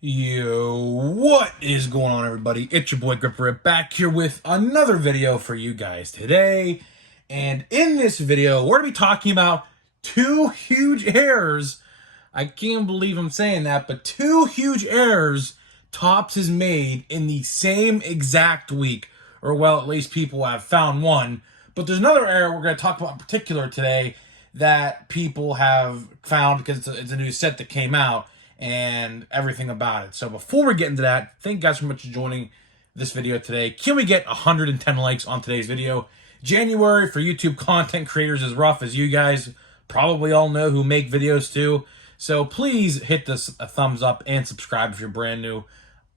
Yo, what is going on, everybody? It's your boy Gripper back here with another video for you guys today. And in this video, we're going to be talking about two huge errors. I can't believe I'm saying that, but two huge errors Topps has made in the same exact week. Or, well, at least people have found one. But there's another error we're going to talk about in particular today that people have found because it's a new set that came out and everything about it. So before we get into that, thank you guys so much for joining this video today. Can we get 110 likes on today's video? January for YouTube content creators is rough, as you guys probably all know who make videos too. So please hit this a thumbs up and subscribe if you're brand new.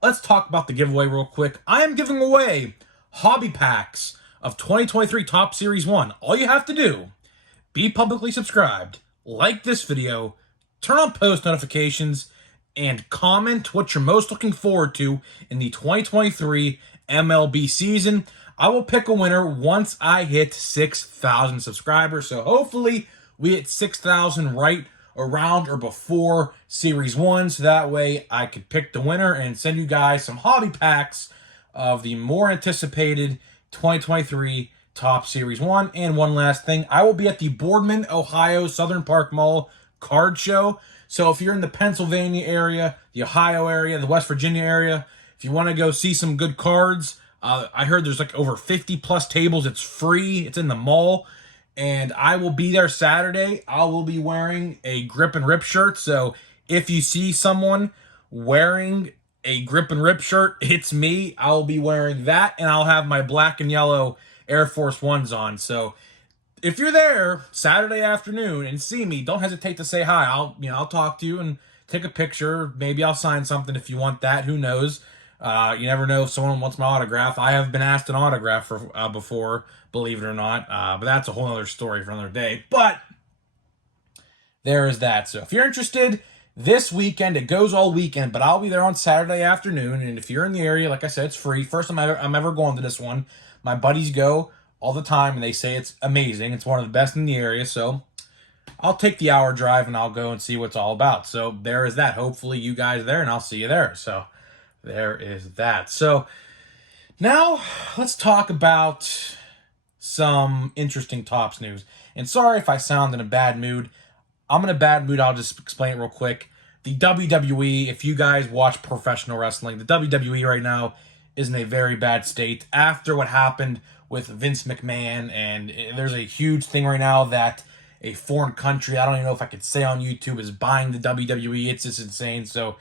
Let's talk about the giveaway real quick. I am giving away hobby packs of 2023 Topps Series 1. All you have to do, be publicly subscribed, like this video, turn on post notifications, and comment what you're most looking forward to in the 2023 MLB season. I will pick a winner once I hit 6,000 subscribers. So hopefully we hit 6,000 right around or before Series 1. So that way I could pick the winner and send you guys some hobby packs of the more anticipated 2023 Topps Series 1. And one last thing, I will be at the Boardman, Ohio Southern Park Mall card show. So if you're in the Pennsylvania area, the Ohio area, the West Virginia area, if you want to go see some good cards, I heard there's like over 50 plus tables. It's free. It's in the mall. And I will be there Saturday. I will be wearing a Grip and Rip shirt. So if you see someone wearing a Grip and Rip shirt, it's me. I'll be wearing that, and I'll have my black and yellow Air Force Ones on. So if you're there Saturday afternoon and see me, don't hesitate to say hi. I'll talk to you and take a picture. Maybe I'll sign something if you want that. Who knows? You never know if someone wants my autograph. I have been asked an autograph for before, believe it or not. But that's a whole other story for another day. But there is that. So if you're interested, this weekend, it goes all weekend, but I'll be there on Saturday afternoon. And if you're in the area, like I said, it's free. First time I'm ever going to this one. My buddies go all the time, and they say it's amazing. It's one of the best in the area, so I'll take the hour drive, and I'll go and see what it's all about. So there is that. Hopefully you guys are there, and I'll see you there. So there is that. So now let's talk about some interesting Topps news. And sorry if I sound in a bad mood. I'm in a bad mood. I'll just explain it real quick. The WWE, if you guys watch professional wrestling, the WWE right now is in a very bad state after what happened with Vince McMahon, and there's a huge thing right now that a foreign country, I don't even know if I could say on YouTube, is buying the WWE. It's just insane. So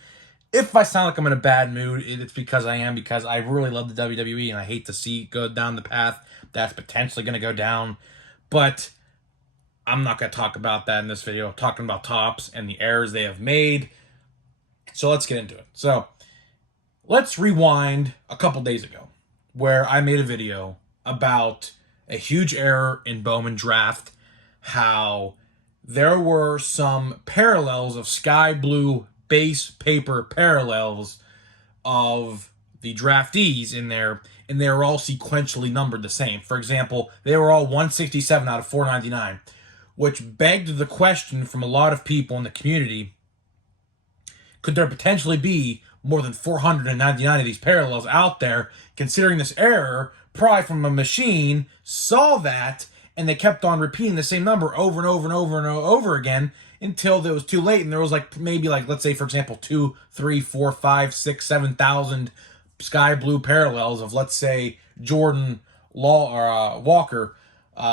if I sound like I'm in a bad mood, it's because I am, because I really love the WWE, and I hate to see it go down the path that's potentially going to go down. But I'm not going to talk about that in this video. I'm talking about Topps and the errors they have made. So let's get into it. So let's rewind a couple days ago where I made a video about a huge error in Bowman Draft, how there were some parallels of sky blue base paper parallels of the draftees in there, and they were all sequentially numbered the same. For example, they were all 167 out of 499, which begged the question from a lot of people in the community, could there potentially be more than 499 of these parallels out there, considering this error probably from a machine saw that, and they kept on repeating the same number over and over and over and over again until it was too late, and there was maybe let's say, for example, 2, 3, 4, 5, 6, 7,000 sky blue parallels of, let's say, Jordan Law or Walker,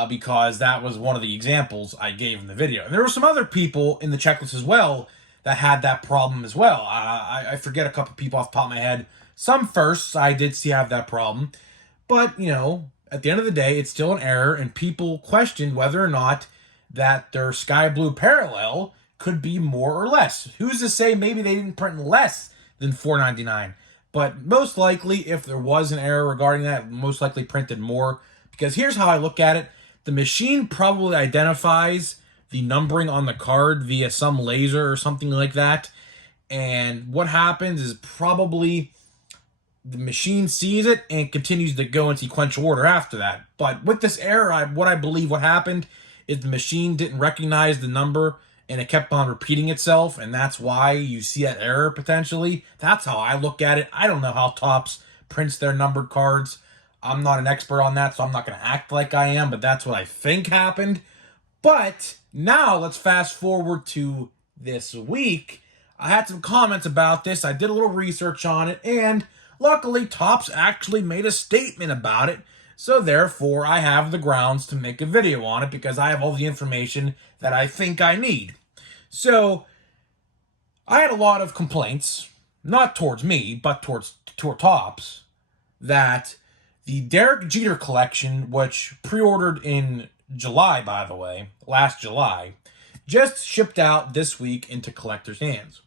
because that was one of the examples I gave in the video. And there were some other people in the checklist as well that had that problem as well. I forget a couple people off the top of my head. Some firsts I did see have that problem. But, at the end of the day, it's still an error, and people questioned whether or not that their sky blue parallel could be more or less. Who's to say maybe they didn't print less than 499? But most likely, if there was an error regarding that, most likely printed more. Because here's how I look at it. The machine probably identifies the numbering on the card via some laser or something like that. And what happens is probably the machine sees it and continues to go in sequential order after that. But with this error, what I believe what happened is the machine didn't recognize the number and it kept on repeating itself, and that's why you see that error potentially. That's how I look at it. I don't know how Topps prints their numbered cards. I'm not an expert on that, so I'm not going to act like I am, but that's what I think happened. But now let's fast forward to this week. I had some comments about this. I did a little research on it, and luckily Topps actually made a statement about it. So therefore, I have the grounds to make a video on it because I have all the information that I think I need. So I had a lot of complaints, not towards me, but toward Topps, that the Derek Jeter collection, which pre-ordered in July, by the way, last July, just shipped out this week into collectors' hands.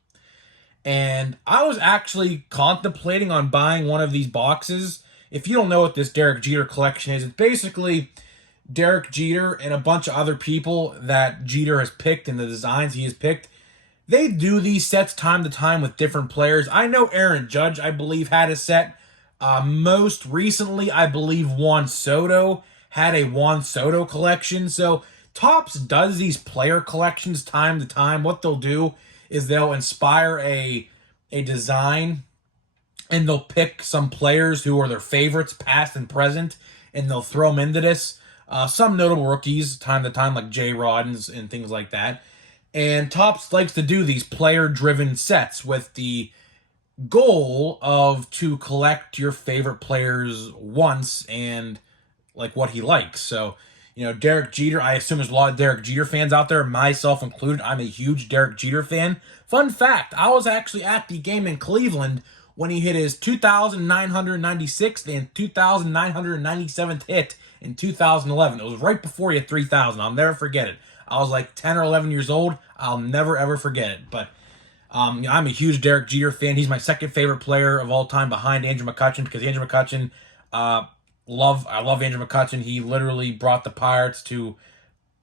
And I was actually contemplating on buying one of these boxes. If you don't know what this Derek Jeter collection is, it's basically Derek Jeter and a bunch of other people that Jeter has picked and the designs he has picked. They do these sets time to time with different players. I know Aaron Judge, I believe, had a set. Most recently, I believe Juan Soto had a Juan Soto collection. So Topps does these player collections time to time. What they'll do is they'll inspire a design, and they'll pick some players who are their favorites, past and present, and they'll throw them into this. Some notable rookies, time to time, like J. Rod and things like that. And Topps likes to do these player-driven sets with the goal of to collect your favorite players once and like what he likes. So, Derek Jeter, I assume there's a lot of Derek Jeter fans out there, myself included. I'm a huge Derek Jeter fan. Fun fact, I was actually at the game in Cleveland when he hit his 2,996th and 2,997th hit in 2011. It was right before he hit 3,000. I'll never forget it. I was like 10 or 11 years old. I'll never, ever forget it. But I'm a huge Derek Jeter fan. He's my second favorite player of all time behind Andrew McCutchen, because Andrew McCutchen, I love Andrew McCutchen. He literally brought the Pirates to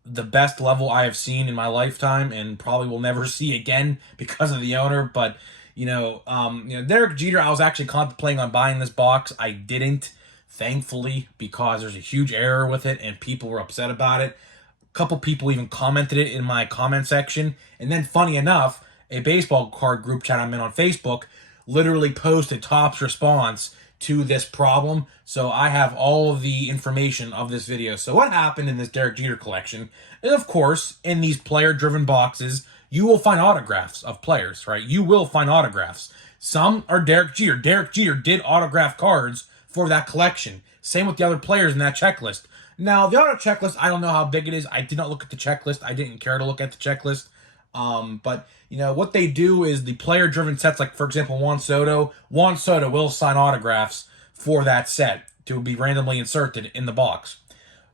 the best level I have seen in my lifetime, and probably will never see again because of the owner. But Derek Jeter, I was actually contemplating on buying this box. I didn't, thankfully, because there's a huge error with it, and people were upset about it. A couple people even commented it in my comment section, and then funny enough, a baseball card group chat I'm in on Facebook literally posted Topps' response to this problem. So I have all of the information of this video. So what happened in this Derek Jeter collection is, of course, in these player-driven boxes, you will find autographs of players, right? You will find autographs. Some are Derek Jeter. Derek Jeter did autograph cards for that collection. Same with the other players in that checklist. Now, the auto checklist, I don't know how big it is. I did not look at the checklist. I didn't care to look at the checklist. But what they do is the player-driven sets, like, for example, Juan Soto will sign autographs for that set to be randomly inserted in the box.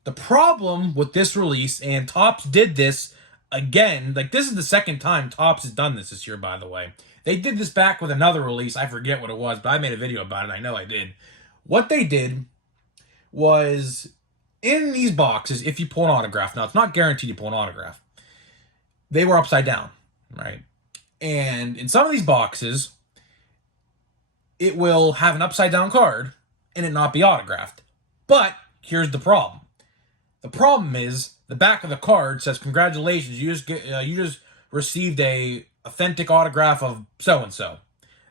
The problem with this release, and Topps did this again, like, this is the second time Topps has done this year, by the way. They did this back with another release. I forget what it was, but I made a video about it. I know I did. What they did was, in these boxes, if you pull an autograph, now it's not guaranteed you pull an autograph, they were upside down, right? And in some of these boxes, it will have an upside down card and it not be autographed. But here's the problem. The problem is the back of the card says, "Congratulations, you just received a authentic autograph of so and so."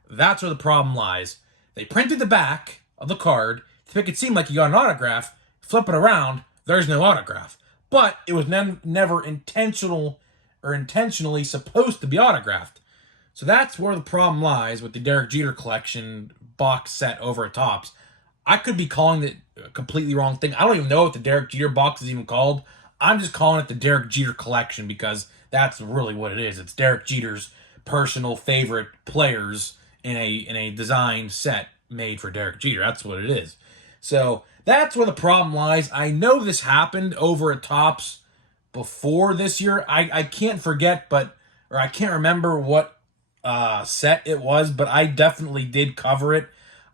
That's where the problem lies. They printed the back of the card to make it seem like you got an autograph. Flip it around, there's no autograph. But it was never intentionally supposed to be autographed. So that's where the problem lies with the Derek Jeter collection box set over at Topps. I could be calling it a completely wrong thing. I don't even know what the Derek Jeter box is even called. I'm just calling it the Derek Jeter collection because that's really what it is. It's Derek Jeter's personal favorite players in a design set made for Derek Jeter. That's what it is. So that's where the problem lies. I know this happened over at Topps before this year. I can't forget, or I can't remember what set it was, but I definitely did cover it.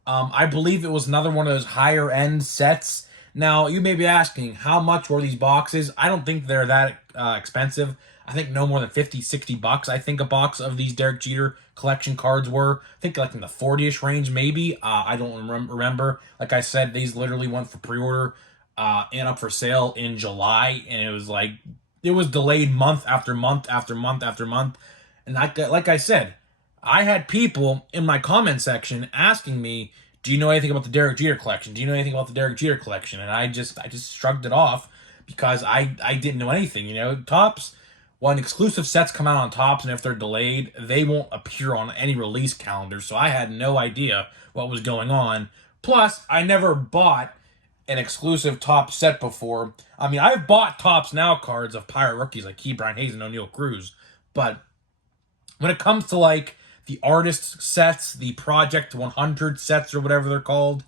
I believe it was another one of those higher end sets. Now, you may be asking, how much were these boxes? I don't think they're that expensive. I think no more than 50, 60 bucks. I think a box of these Derek Jeter collection cards were. I think like in the 40-ish range, maybe. I don't remember. Like I said, these literally went for pre-order and up for sale in July, and it was like it was delayed month after month after month after month. And like I said, I had people in my comment section asking me, "Do you know anything about the Derek Jeter collection? Do you know anything about the Derek Jeter collection?" And I just shrugged it off because I didn't know anything. Topps, when exclusive sets come out on Topps and if they're delayed, they won't appear on any release calendar. So I had no idea what was going on. Plus, I never bought an exclusive Topps set before. I mean, I've bought Topps Now cards of Pirate rookies like Brian Hayes and O'Neal Cruz, but when it comes to like the artist sets, the Project 100 sets or whatever they're called,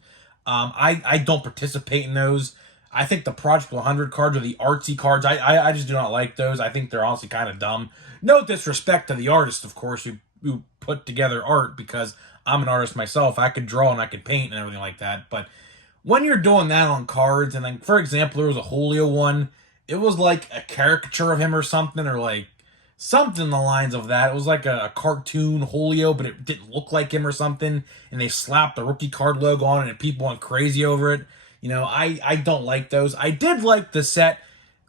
I don't participate in those. I think the Project 100 cards are the artsy cards. I just do not like those. I think they're honestly kind of dumb. No disrespect to the artists, of course, who put together art, because I'm an artist myself. I could draw and I could paint and everything like that. But when you're doing that on cards, and then, for example, there was a Julio one. It was like a caricature of him or something, or like something in the lines of that. It was like a cartoon Julio, but it didn't look like him or something. And they slapped the rookie card logo on it, and people went crazy over it. I don't like those. I did like the set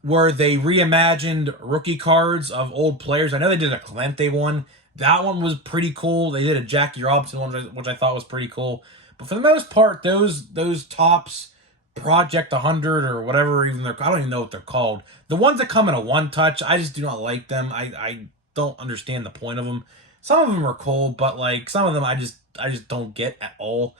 where they reimagined rookie cards of old players. I know they did a Clemente one. That one was pretty cool. They did a Jackie Robinson one, which I thought was pretty cool. But for the most part, those Topps Project 100 or whatever even I don't even know what they're called. The ones that come in a one-touch, I just do not like them. I don't understand the point of them. Some of them are cool, but like some of them I just don't get at all.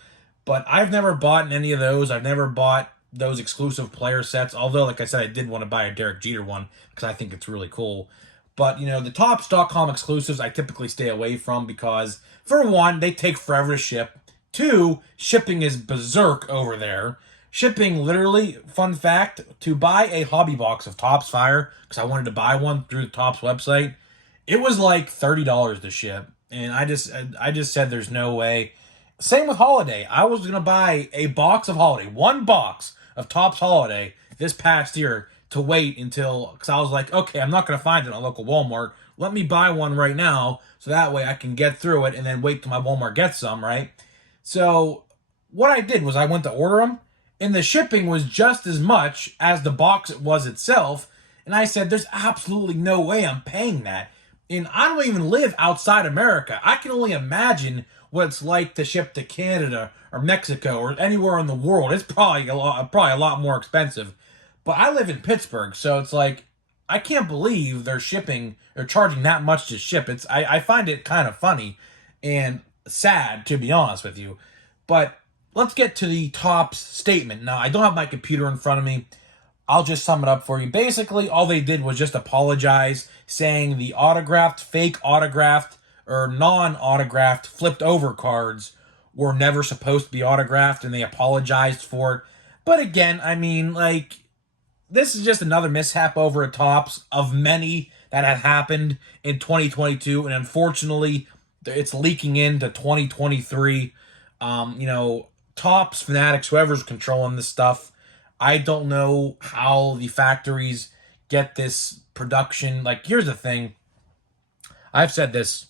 But I've never bought any of those. I've never bought those exclusive player sets. Although, like I said, I did want to buy a Derek Jeter one because I think it's really cool. But, the Topps.com exclusives I typically stay away from because, for one, they take forever to ship. Two, shipping is berserk over there. Shipping, literally, fun fact, to buy a hobby box of Topps Fire, because I wanted to buy one through the Topps website, it was like $30 to ship. And I just said there's no way. Same with Holiday. I was going to buy a box of Holiday, one box of Topps Holiday this past year to wait until, because I was like, okay, I'm not going to find it at a local Walmart. Let me buy one right now so that way I can get through it and then wait till my Walmart gets some, right? So what I did was I went to order them, and the shipping was just as much as the box it was itself. And I said, there's absolutely no way I'm paying that. And I don't even live outside America. I can only imagine what it's like to ship to Canada or Mexico or anywhere in the world. It's probably a lot more expensive. But I live in Pittsburgh, so it's like I can't believe they're charging that much to ship. I find it kind of funny and sad, to be honest with you. But let's get to the Topps statement. Now, I don't have my computer in front of me. I'll just sum it up for you. Basically, all they did was just apologize, saying the fake autographed, or non-autographed flipped over cards were never supposed to be autographed, and they apologized for it. But again, I mean, like, this is just another mishap over at Topps of many that have happened in 2022, and unfortunately, it's leaking into 2023. Topps, Fanatics, whoever's controlling this stuff, I don't know how the factories get this production. Like, here's the thing. I've said this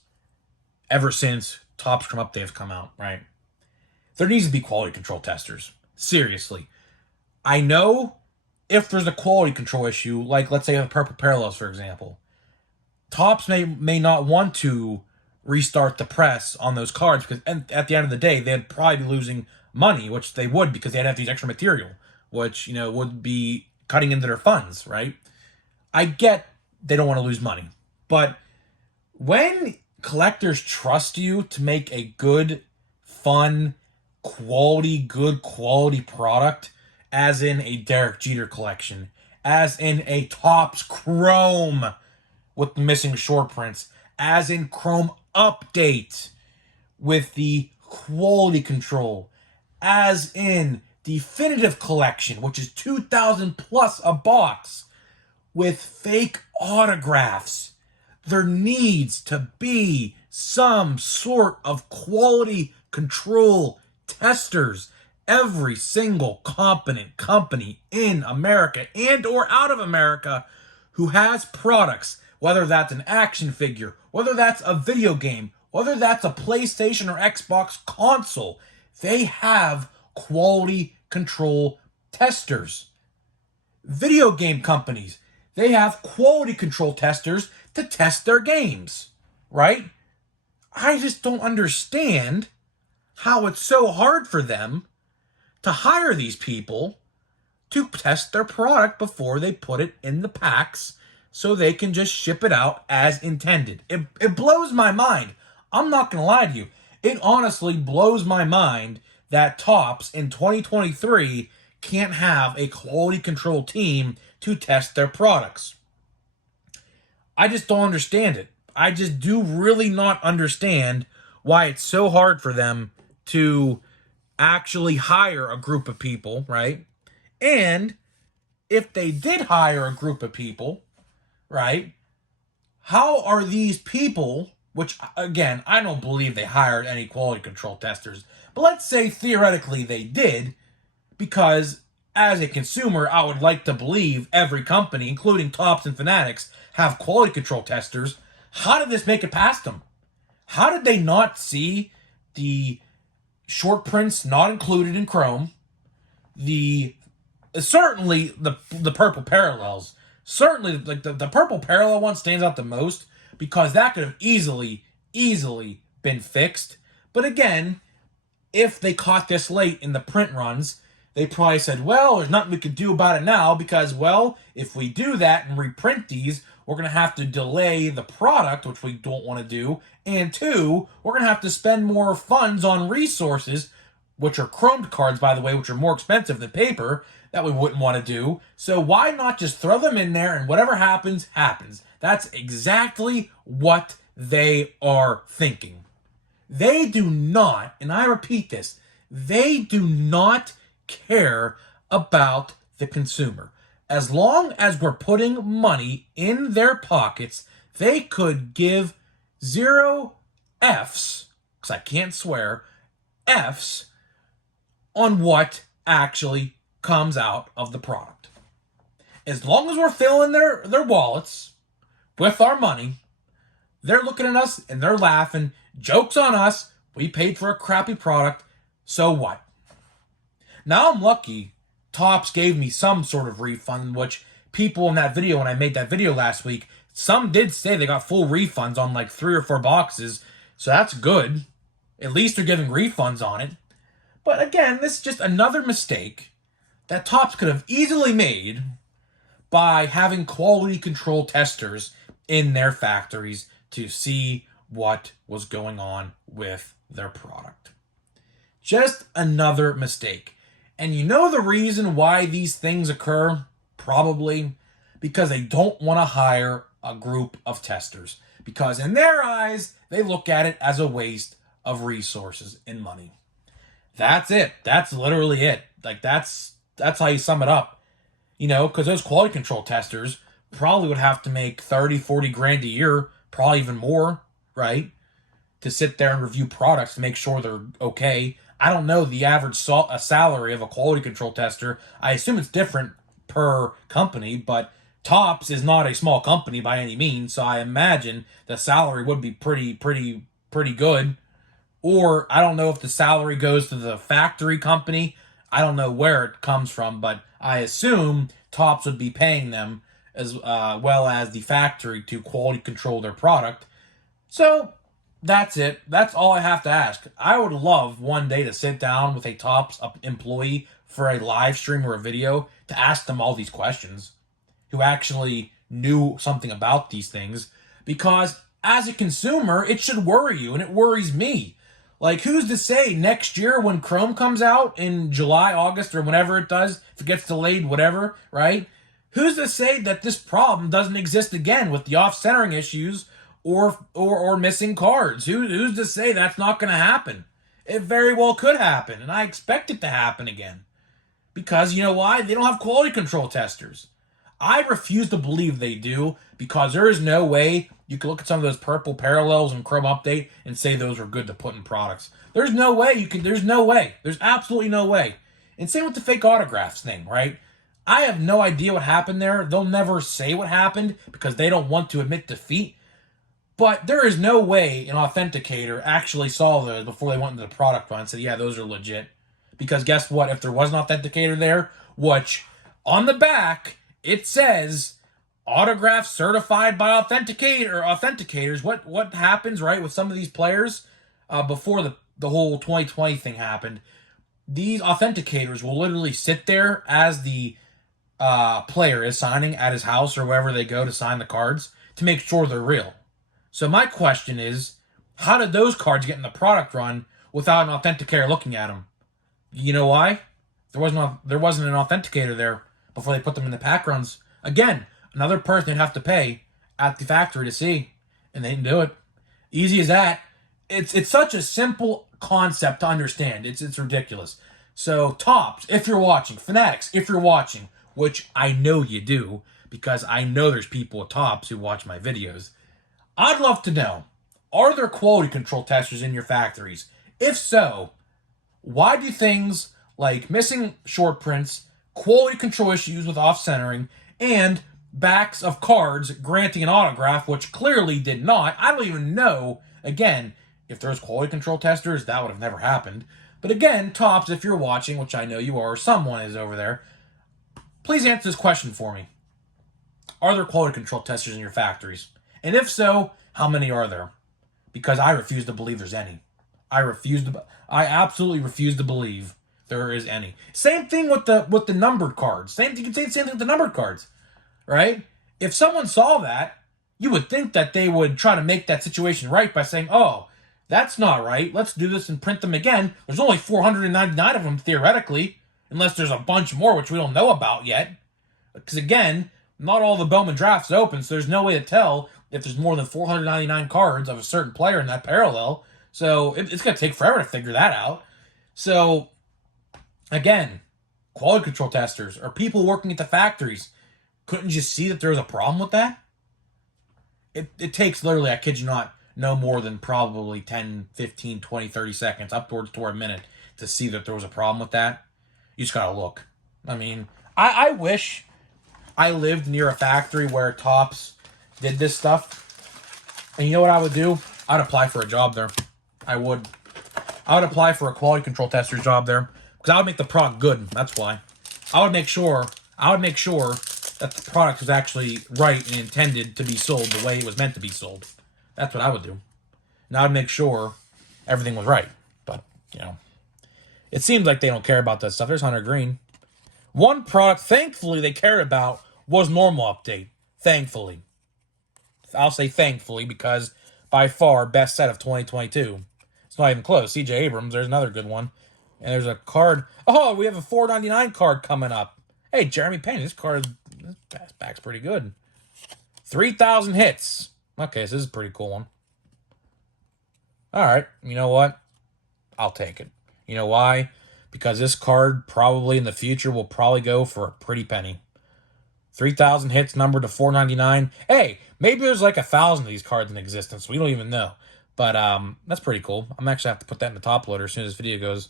ever since Topps Come Up Days come out, right? There needs to be quality control testers. Seriously. I know if there's a quality control issue, like let's say the Purple Parallels, for example, Topps may not want to restart the press on those cards because at the end of the day, they'd probably be losing money, which they would because they'd have to use extra material, which, would be cutting into their funds, right? I get they don't want to lose money. But when collectors trust you to make a good, fun, good quality product, as in a Derek Jeter collection, as in a Topps Chrome with the missing short prints, as in Chrome Update with the quality control, as in Definitive Collection, which is $2,000 plus a box, with fake autographs. There needs to be some sort of quality control testers. Every single competent company in America and or out of America who has products, whether that's an action figure, whether that's a video game, whether that's a PlayStation or Xbox console, they have quality control testers. Video game companies, they have quality control testers to test their games, right? I just don't understand how it's so hard for them to hire these people to test their product before they put it in the packs so they can just ship it out as intended. It blows my mind. I'm not going to lie to you. It honestly blows my mind that Topps in 2023 can't have a quality control team to test their products. I just don't understand it. I just do really not understand why it's so hard for them to actually hire a group of people, right? And if they did hire a group of people, right, how are these people, which again, I don't believe they hired any quality control testers, but let's say theoretically they did, because as a consumer, I would like to believe every company, including Topps and Fanatics, have quality control testers. How did this make it past them? How did they not see the short prints not included in Chrome, certainly the purple parallels? Certainly, like the purple parallel one stands out the most because that could have easily been fixed. But again, if they caught this late in the print runs, they probably said, well, there's nothing we can do about it now because, well, if we do that and reprint these, we're going to have to delay the product, which we don't want to do. And two, we're going to have to spend more funds on resources, which are chromed cards, by the way, which are more expensive than paper, that we wouldn't want to do. So why not just throw them in there and whatever happens, happens. That's exactly what they are thinking. They do not, and I repeat this, they do not care about the consumer. As long as we're putting money in their pockets, they could give 0 Fs, because I can't swear, Fs on what actually comes out of the product. As long as we're filling their wallets with our money, they're looking at us and they're laughing. Joke's on us. We paid for a crappy product. So what? Now I'm lucky Topps gave me some sort of refund, which people in that video, when I made that video last week, some did say they got full refunds on like 3 or 4 boxes. So that's good. At least they're giving refunds on it. But again, this is just another mistake that Topps could have easily made by having quality control testers in their factories to see what was going on with their product. Just another mistake. And you know the reason why these things occur? Probably because they don't want to hire a group of testers. Because in their eyes, they look at it as a waste of resources and money. That's it. That's literally it. Like that's how you sum it up. You know, because those quality control testers probably would have to make 30, 40 grand a year, probably even more, right? To sit there and review products to make sure they're okay. I don't know the average salary of a quality control tester. I assume it's different per company, but Topps is not a small company by any means, so I imagine the salary would be pretty good. Or I don't know if the salary goes to the factory company. I don't know where it comes from, but I assume Topps would be paying them as well as the factory to quality control their product. So that's it. That's all I have to ask. I would love one day to sit down with a Topps employee for a live stream or a video to ask them all these questions, who actually knew something about these things, because as a consumer, it should worry you, and it worries me. Like, who's to say next year when Chrome comes out in July, August, or whenever it does, if it gets delayed, whatever, right? Who's to say that this problem doesn't exist again with the off-centering issues or missing cards? Who's to say that's not going to happen? It very well could happen, and I expect it to happen again. Because, you know why? They don't have quality control testers. I refuse to believe they do, because there is no way you can look at some of those purple parallels in Chrome Update and say those are good to put in products. There's no way you can. There's no way. There's absolutely no way. And same with the fake autographs thing, right? I have no idea what happened there. They'll never say what happened because they don't want to admit defeat. But there is no way an authenticator actually saw those before they went into the product run and said, yeah, those are legit. Because guess what? If there was an authenticator there, which on the back, it says autographs certified by authenticators. What happens, right, with some of these players before the whole 2020 thing happened? These authenticators will literally sit there as the player is signing at his house or wherever they go to sign the cards to make sure they're real. So my question is, how did those cards get in the product run without an authenticator looking at them? You know why? There wasn't an authenticator there before they put them in the pack runs. Again, another person they'd have to pay at the factory to see, and they didn't do it. Easy as that. It's such a simple concept to understand. It's ridiculous. So Topps, if you're watching, Fanatics, if you're watching, which I know you do, because I know there's people at Topps who watch my videos, I'd love to know, are there quality control testers in your factories? If so, why do things like missing short prints, quality control issues with off-centering, and backs of cards granting an autograph, which clearly did not? I don't even know, again, if there's quality control testers, that would have never happened. But again, Topps, if you're watching, which I know you are, or someone is over there, please answer this question for me. Are there quality control testers in your factories? And if so, how many are there? Because I refuse to believe there's any. I absolutely refuse to believe there is any. Same thing with the numbered cards. You can say the same thing with the numbered cards, right? If someone saw that, you would think that they would try to make that situation right by saying, "Oh, that's not right. Let's do this and print them again." There's only 499 of them theoretically, unless there's a bunch more which we don't know about yet. Because again, not all the Bowman Drafts open, so there's no way to tell if there's more than 499 cards of a certain player in that parallel. So it's going to take forever to figure that out. So, again, quality control testers or people working at the factories, couldn't you see that there was a problem with that? It takes literally, I kid you not, no more than probably 10, 15, 20, 30 seconds, up towards a minute, to see that there was a problem with that. You just got to look. I mean, I wish I lived near a factory where Topps did this stuff. And you know what I would do? I'd apply for a job there. I would apply for a quality control tester job there, because I would make the product good. That's why. I would make sure that the product was actually right and intended to be sold the way it was meant to be sold. That's what I would do. And I would make sure everything was right. But, it seems like they don't care about that stuff. There's Hunter Green. One product, thankfully, they cared about was normal update. Thankfully. I'll say thankfully, because by far, best set of 2022. It's not even close. CJ Abrams, there's another good one. And there's a card. Oh, we have a $4.99 card coming up. Hey, Jeremy Payne, this back's pretty good. 3,000 hits. Okay, so this is a pretty cool one. All right, you know what? I'll take it. You know why? Because this card probably in the future will probably go for a pretty penny. 3,000 hits numbered to $4.99. Hey, maybe there's like 1,000 of these cards in existence. We don't even know. But that's pretty cool. I'm actually have to put that in the top loader as soon as this video goes,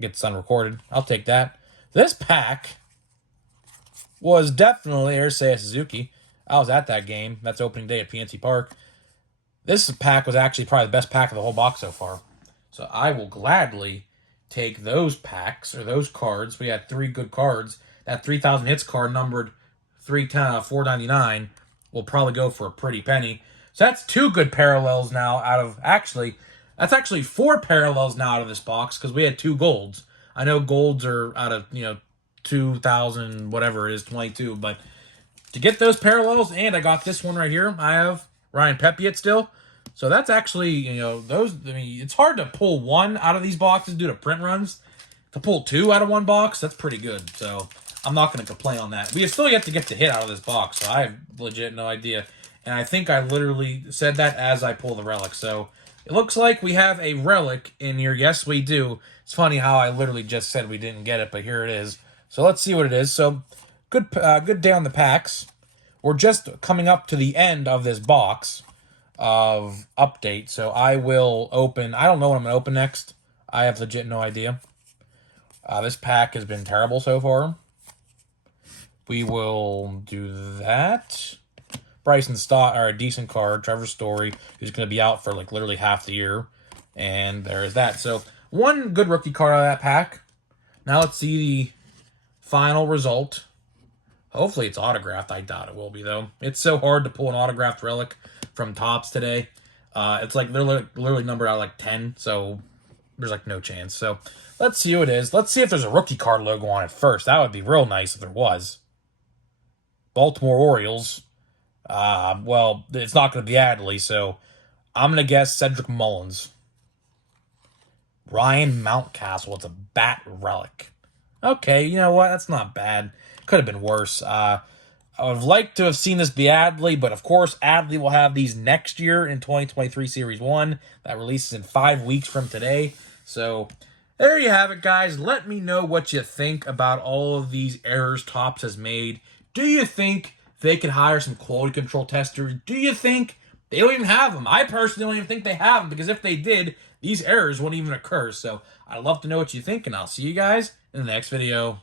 gets unrecorded. I'll take that. This pack was definitely Seiya Suzuki. I was at that game. That's opening day at PNC Park. This pack was actually probably the best pack of the whole box so far. So I will gladly take those packs or those cards. We had 3 good cards. That 3,000 hits card numbered $4.99 will probably go for a pretty penny. So that's 2 good parallels now out of, that's actually 4 parallels now out of this box, because we had 2 golds. I know golds are out of, 2,000, whatever it is, 22, but to get those parallels, and I got this one right here. I have Ryan Pepiot still. So that's actually, it's hard to pull 1 out of these boxes due to print runs. To pull 2 out of 1 box, that's pretty good. So I'm not going to complain on that. We have still yet to get the hit out of this box, so I have legit no idea. And I think I literally said that as I pull the relic. So it looks like we have a relic in here. Yes, we do. It's funny how I literally just said we didn't get it, but here it is. So let's see what it is. So good day on the packs. We're just coming up to the end of this box of update. So I will open. I don't know what I'm going to open next. I have legit no idea. This pack has been terrible so far. We will do that. Bryson Stott, or a decent card. Trevor Story, who's going to be out for like literally half the year. And there is that. So 1 good rookie card out of that pack. Now let's see the final result. Hopefully it's autographed. I doubt it will be, though. It's so hard to pull an autographed relic from Topps today. It's like literally numbered out like 10, so there's like no chance. So let's see who it is. Let's see if there's a rookie card logo on it first. That would be real nice if there was. Baltimore Orioles. Well, it's not going to be Adley, so I'm going to guess Cedric Mullins. Ryan Mountcastle. It's a bat relic. Okay, you know what? That's not bad. Could have been worse. I would have liked to have seen this be Adley, but of course, Adley will have these next year in 2023 Series 1. That releases in 5 weeks from today. So, there you have it, guys. Let me know what you think about all of these errors Topps has made. Do you think they could hire some quality control testers? Do you think they don't even have them? I personally don't even think they have them, because if they did, these errors wouldn't even occur. So, I'd love to know what you think, and I'll see you guys in the next video.